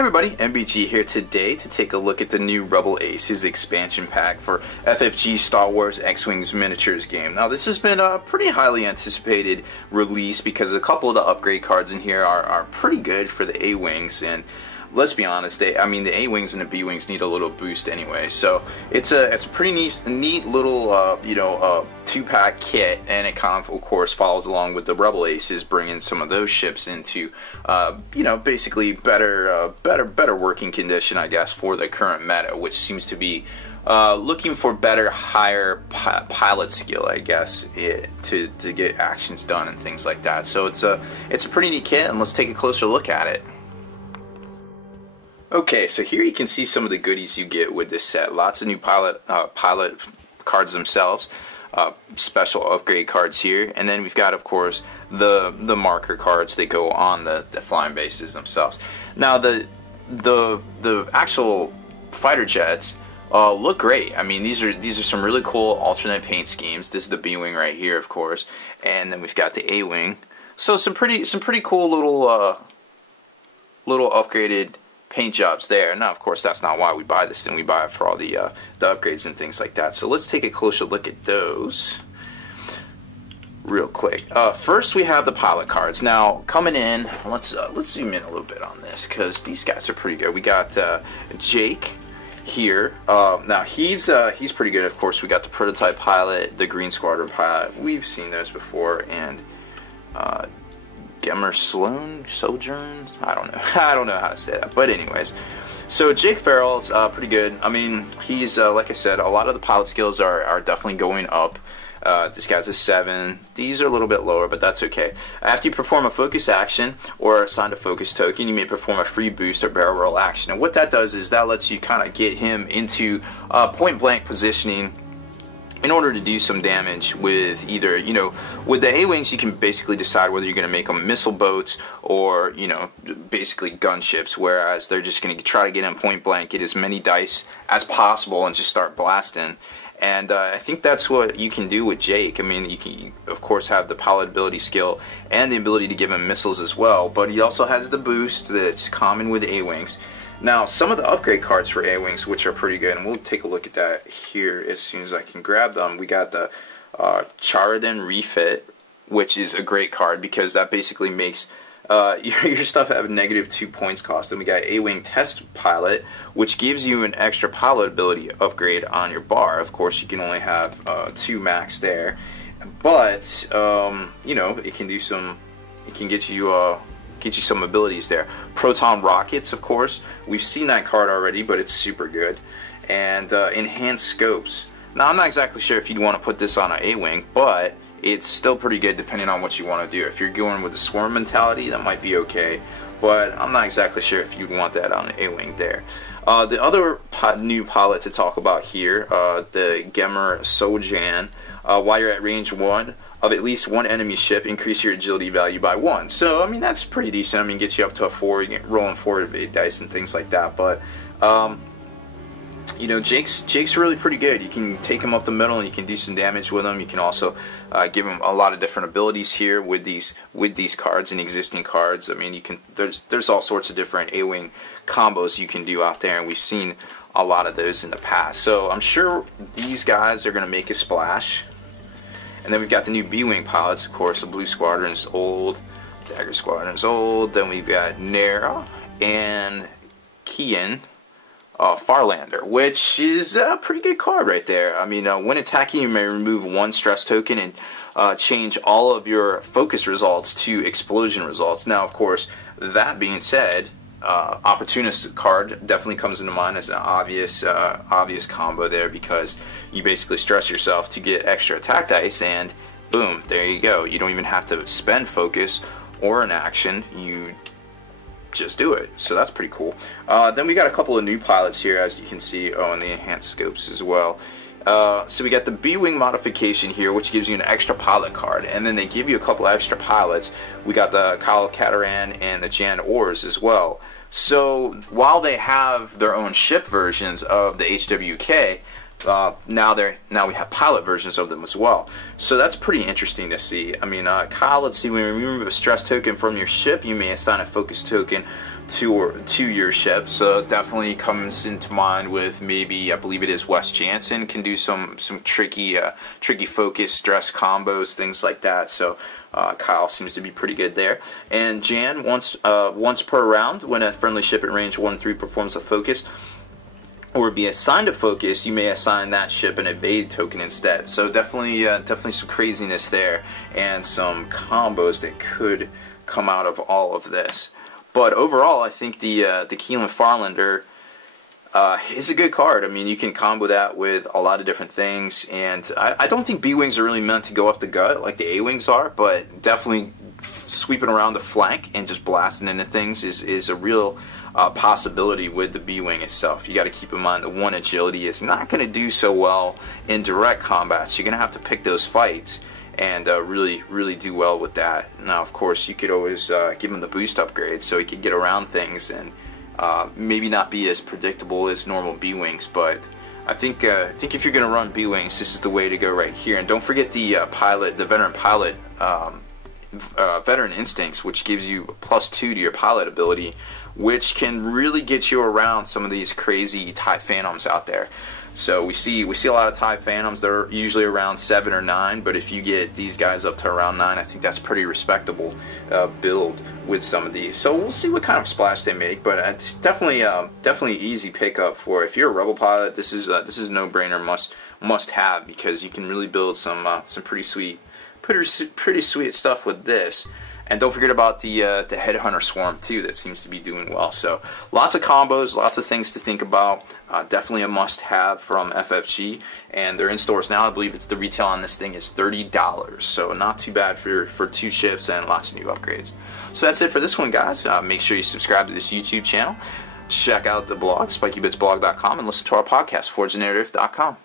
everybody, MBG here today to take a look at the new Rebel Aces expansion pack for FFG Star Wars X-Wings miniatures game. Now this has been a pretty highly anticipated release because a couple of the upgrade cards in here are pretty good for the A-Wings, and let's be honest, the A-Wings and the B-Wings need a little boost anyway. So it's a pretty neat little two-pack kit, and it kind of course follows along with the Rebel Aces, bringing some of those ships into basically better working condition, I guess, for the current meta, which seems to be looking for better, higher pilot skill, I guess, to get actions done and things like that. So it's a pretty neat kit, and let's take a closer look at it. Okay, so here you can see some of the goodies you get with this set. Lots of new pilot cards themselves, special upgrade cards here, and then we've got, of course, the marker cards that go on the flying bases themselves. Now the actual fighter jets look great. I mean, these are some really cool alternate paint schemes. This is the B-wing right here, of course, and then we've got the A-wing. So some pretty cool little upgraded paint jobs there. Now, of course, that's not why we buy this thing. We buy it for all the upgrades and things like that. So let's take a closer look at those real quick. First, we have the pilot cards. Now, coming in, let's zoom in a little bit on this because these guys are pretty good. We got Jake here. Now he's pretty good. Of course, we got the prototype pilot, the Green Squadron pilot. We've seen those before, and Gemmer Sojourn? I don't know how to say that, but anyways, so Jake Farrell's pretty good. I mean, he's like I said, a lot of the pilot skills are definitely going up. This guy's a 7. These are a little bit lower, but that's okay. After you perform a focus action or assign a focus token, you may perform a free boost or barrel roll action. And what that does is that lets you kind of get him into point blank positioning in order to do some damage with either, with the A-Wings, you can basically decide whether you're going to make them missile boats or, basically gunships, whereas they're just going to try to get in point blank, get as many dice as possible, and just start blasting. And I think that's what you can do with Jake. I mean, you can, of course, have the pilot ability skill and the ability to give him missiles as well, but he also has the boost that's common with A-Wings. Now, some of the upgrade cards for A-Wings, which are pretty good, and we'll take a look at that here as soon as I can grab them. We got the Charadin Refit, which is a great card because that basically makes your stuff have -2 points cost. And we got A-Wing Test Pilot, which gives you an extra pilot ability upgrade on your bar. Of course, you can only have 2 max there, but it can do some. It can get you some abilities there. Proton Rockets, of course. We've seen that card already, but it's super good. And Enhanced Scopes. Now, I'm not exactly sure if you'd want to put this on an A-Wing, but it's still pretty good depending on what you want to do. If you're going with the swarm mentality, that might be okay, but I'm not exactly sure if you'd want that on an A-Wing there. The other new pilot to talk about here, the Gemmer Sojourn. While you're at range 1 of at least one enemy ship, increase your agility value by 1. So, I mean, that's pretty decent. I mean, gets you up to a 4, you get rolling 4 evade dice and things like that. But, Jake's really pretty good. You can take him up the middle and you can do some damage with him. You can also give him a lot of different abilities here with these cards and existing cards. I mean, there's all sorts of different A-Wing combos you can do out there, and we've seen a lot of those in the past. So I'm sure these guys are going to make a splash. And then we've got the new B-Wing pilots, of course. The Blue Squadron's old, Dagger Squadron's old. Then we've got Nera and Kian Farlander, which is a pretty good card right there. I mean, when attacking, you may remove 1 stress token and change all of your focus results to explosion results. Now, of course, that being said, Opportunist card definitely comes into mind as an obvious combo there, because you basically stress yourself to get extra attack dice, and boom, there you go. You don't even have to spend focus or an action. You just do it. So that's pretty cool. Then we got a couple of new pilots here, as you can see. Oh, and the enhanced scopes as well. So we got the B-Wing modification here, which gives you an extra pilot card, and then they give you a couple extra pilots. We got the Kyle Katarn and the Jan Ors as well. So while they have their own ship versions of the HWK, now we have pilot versions of them as well. So that's pretty interesting to see. I mean, Kyle, let's see, when you remove a stress token from your ship, you may assign a focus token to your ship. So definitely comes into mind with maybe, I believe it is Wes Jansen can do some tricky focus stress combos, things like that. So Kyle seems to be pretty good there. And Jan, once per round, when a friendly ship at range 1-3 performs a focus or be assigned a focus, you may assign that ship an evade token instead. So definitely some craziness there, and some combos that could come out of all of this. But overall, I think the Keelan Farlander is a good card. I mean, you can combo that with a lot of different things, and I don't think B-Wings are really meant to go off the gut like the A-Wings are, but definitely sweeping around the flank and just blasting into things is a real possibility with the B-Wing itself. You got to keep in mind the 1 agility is not going to do so well in direct combat, so you're going to have to pick those fights and really do well with that. Now, of course, you could always give him the boost upgrade so he could get around things and maybe not be as predictable as normal B-Wings, but I think if you're going to run B-Wings, this is the way to go right here. And don't forget the veteran pilot, veteran instincts, which gives you +2 to your pilot ability, which can really get you around some of these crazy TIE Phantoms out there. So we see a lot of TIE Phantoms. They're usually around 7 or 9, but if you get these guys up to around 9, I think that's pretty respectable build with some of these. So we'll see what kind of splash they make, but it's definitely easy pickup for if you're a Rebel pilot. This is a no-brainer, must have, because you can really build some pretty sweet stuff with this. And don't forget about the Headhunter Swarm too, that seems to be doing well. So lots of combos, lots of things to think about. Definitely a must-have from FFG, and they're in stores now. I believe the retail on this thing is $30, so not too bad for 2 ships and lots of new upgrades. So that's it for this one, guys. Make sure you subscribe to this YouTube channel. Check out the blog, spikybitsblog.com, and listen to our podcast, forgenarrative.com.